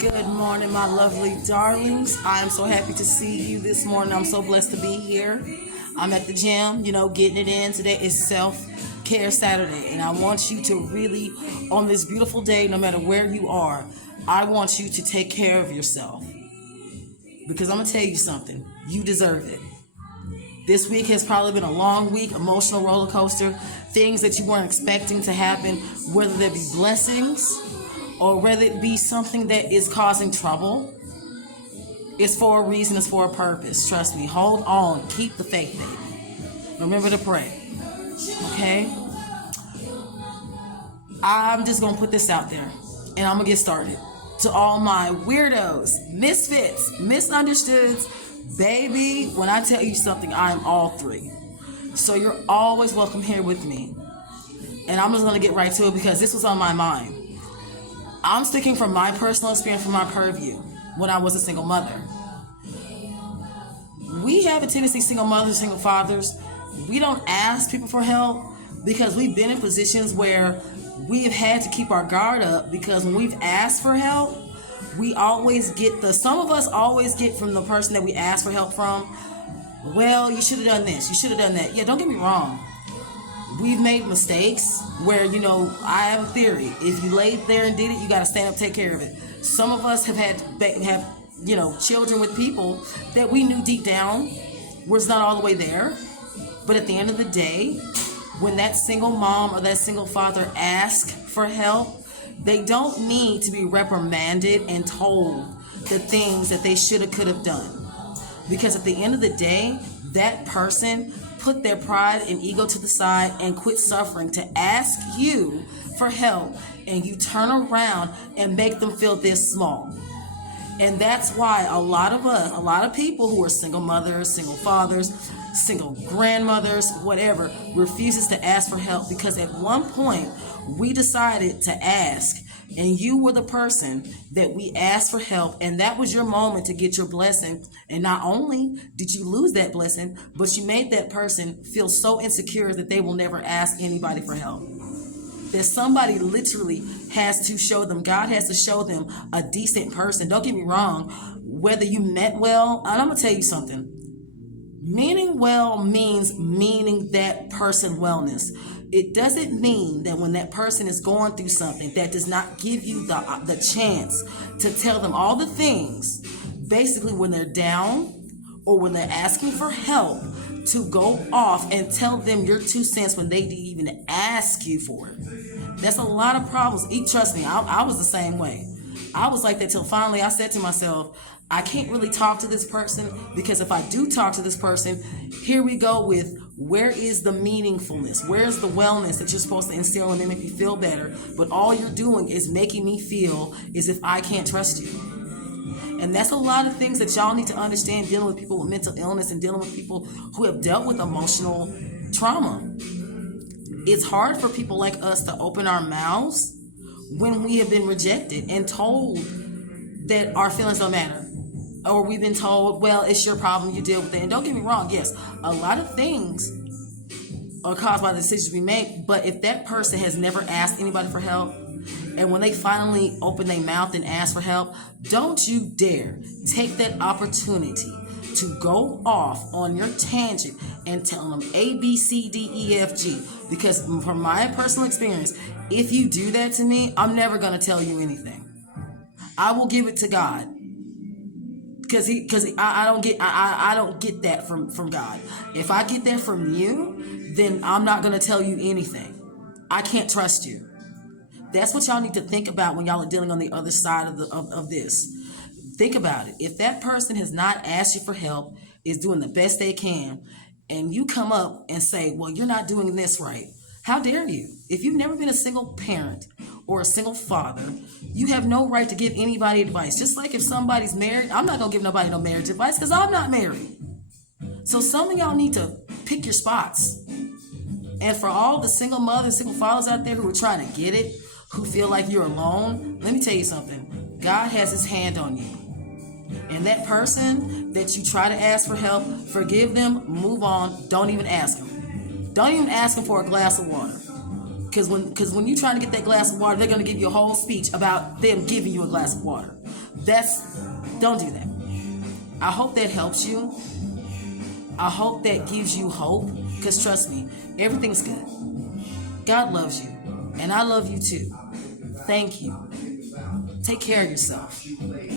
Good morning, my lovely darlings. I am so happy to see you this morning. I'm so blessed to be here. I'm at the gym, getting it in. Today is Self-Care Saturday, and I want you to really, on this beautiful day, no matter where you are, I want you to take care of yourself. Because I'm going to tell you something. You deserve it. This week has probably been a long week, emotional roller coaster, things that you weren't expecting to happen, whether there be blessings or whether it be something that is causing trouble. It's for a reason, it's for a purpose. Trust me. Hold on. Keep the faith, baby. Remember to pray. Okay? I'm just going to put this out there, and I'm going to get started. To all my weirdos, misfits, misunderstoods, baby, when I tell you something, I am all three. So you're always welcome here with me. And I'm just going to get right to it because this was on my mind. I'm speaking from my personal experience, from my purview, when I was a single mother. We have a tendency, single mothers, single fathers, we don't ask people for help because we've been in positions where we have had to keep our guard up because when we've asked for help, we always get some of us always get from the person that we ask for help from, well, you should have done this, you should have done that. Yeah, don't get me wrong. We've made mistakes where, I have a theory. If you laid there and did it, you got to stand up, take care of it. Some of us have children with people that we knew deep down was not all the way there. But at the end of the day, when that single mom or that single father asks for help, they don't need to be reprimanded and told the things that they should have, could have done. Because at the end of the day, that person put their pride and ego to the side and quit suffering to ask you for help, and you turn around and make them feel this small. And that's why a lot of people who are single mothers, single fathers, single grandmothers, whatever, refuses to ask for help because at one point we decided to ask, and you were the person that we asked for help, and that was your moment to get your blessing. And not only did you lose that blessing, but you made that person feel so insecure that they will never ask anybody for help. That somebody literally has to show them, God has to show them a decent person. Don't get me wrong, whether you meant well, and I'm going to tell you something. Meaning well meaning that person wellness. It doesn't mean that when that person is going through something, that does not give you the chance to tell them all the things, basically when they're down or when they're asking for help, to go off and tell them your 2 cents when they didn't even ask you for it. That's a lot of problems. Trust me, I was the same way. I was like that till finally I said to myself, I can't really talk to this person because if I do talk to this person, here we go with where is the meaningfulness? Where's the wellness that you're supposed to instill and make me feel better? But all you're doing is making me feel as if I can't trust you. And that's a lot of things that y'all need to understand dealing with people with mental illness and dealing with people who have dealt with emotional trauma. It's hard for people like us to open our mouths when we have been rejected and told that our feelings don't matter. Or we've been told, well, it's your problem, you deal with it. And don't get me wrong, yes, a lot of things are caused by the decisions we make, but if that person has never asked anybody for help, and when they finally open their mouth and ask for help, don't you dare take that opportunity to go off on your tangent and tell them A, B, C, D, E, F, G. Because from my personal experience, if you do that to me, I'm never going to tell you anything. I will give it to God. Because I don't get that from God. If I get that from you, then I'm not going to tell you anything. I can't trust you. That's what y'all need to think about when y'all are dealing on the other side of this. Think about it. If that person has not asked you for help, is doing the best they can, and you come up and say, well, you're not doing this right. How dare you? If you've never been a single parent or a single father, you have no right to give anybody advice. Just like if somebody's married, I'm not going to give nobody no marriage advice because I'm not married. So some of y'all need to pick your spots. And for all the single mothers, single fathers out there who are trying to get it, who feel like you're alone, let me tell you something. God has his hand on you. And that person that you try to ask for help, forgive them, move on, don't even ask them. Don't even ask them for a glass of water. Because when you're trying to get that glass of water, they're going to give you a whole speech about them giving you a glass of water. don't do that. I hope that helps you. I hope that gives you hope, because trust me, everything's good. God loves you, and I love you too. Thank you. Take care of yourself.